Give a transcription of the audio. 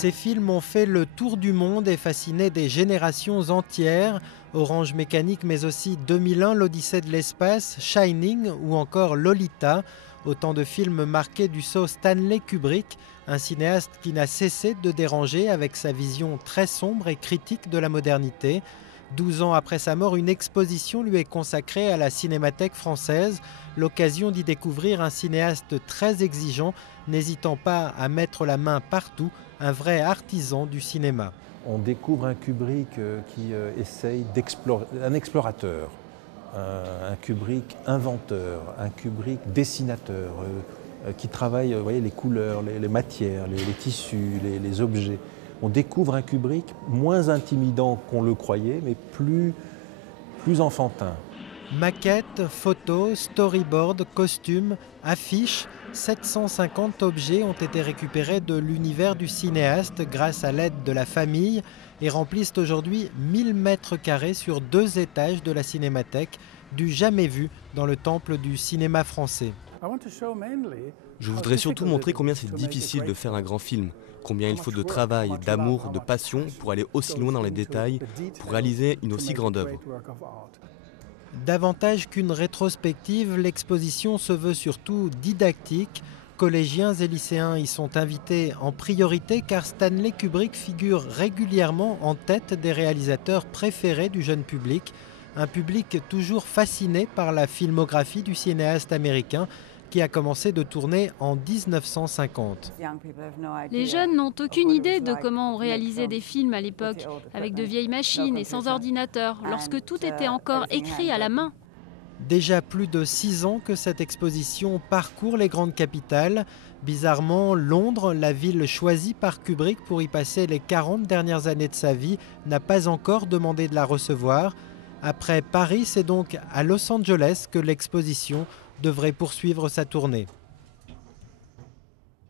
Ces films ont fait le tour du monde et fasciné des générations entières. Orange Mécanique, mais aussi 2001, l'Odyssée de l'espace, Shining ou encore Lolita. Autant de films marqués du sceau Stanley Kubrick, un cinéaste qui n'a cessé de déranger avec sa vision très sombre et critique de la modernité. 12 ans après sa mort, une exposition lui est consacrée à la Cinémathèque française, l'occasion d'y découvrir un cinéaste très exigeant, n'hésitant pas à mettre la main partout, un vrai artisan du cinéma. On découvre un Kubrick qui essaye d'explorer, un explorateur, un Kubrick inventeur, un Kubrick dessinateur, qui travaille voyez, les couleurs, les matières, les tissus, les objets. On découvre un Kubrick moins intimidant qu'on le croyait, mais plus enfantin. Maquettes, photos, storyboards, costumes, affiches, 750 objets ont été récupérés de l'univers du cinéaste grâce à l'aide de la famille et remplissent aujourd'hui 1000 mètres carrés sur 2 étages de la Cinémathèque, du jamais vu dans le temple du cinéma français. Je voudrais surtout montrer combien c'est difficile de faire un grand film, combien il faut de travail, d'amour, de passion pour aller aussi loin dans les détails, pour réaliser une aussi grande œuvre. Davantage qu'une rétrospective, l'exposition se veut surtout didactique. Collégiens et lycéens y sont invités en priorité car Stanley Kubrick figure régulièrement en tête des réalisateurs préférés du jeune public. Un public toujours fasciné par la filmographie du cinéaste américain qui a commencé de tourner en 1950. Les jeunes n'ont aucune idée de comment on réalisait des films à l'époque, avec de vieilles machines et sans ordinateur, lorsque tout était encore écrit à la main. Déjà plus de 6 ans que cette exposition parcourt les grandes capitales. Bizarrement, Londres, la ville choisie par Kubrick pour y passer les 40 dernières années de sa vie, n'a pas encore demandé de la recevoir. Après Paris, c'est donc à Los Angeles que l'exposition devrait poursuivre sa tournée.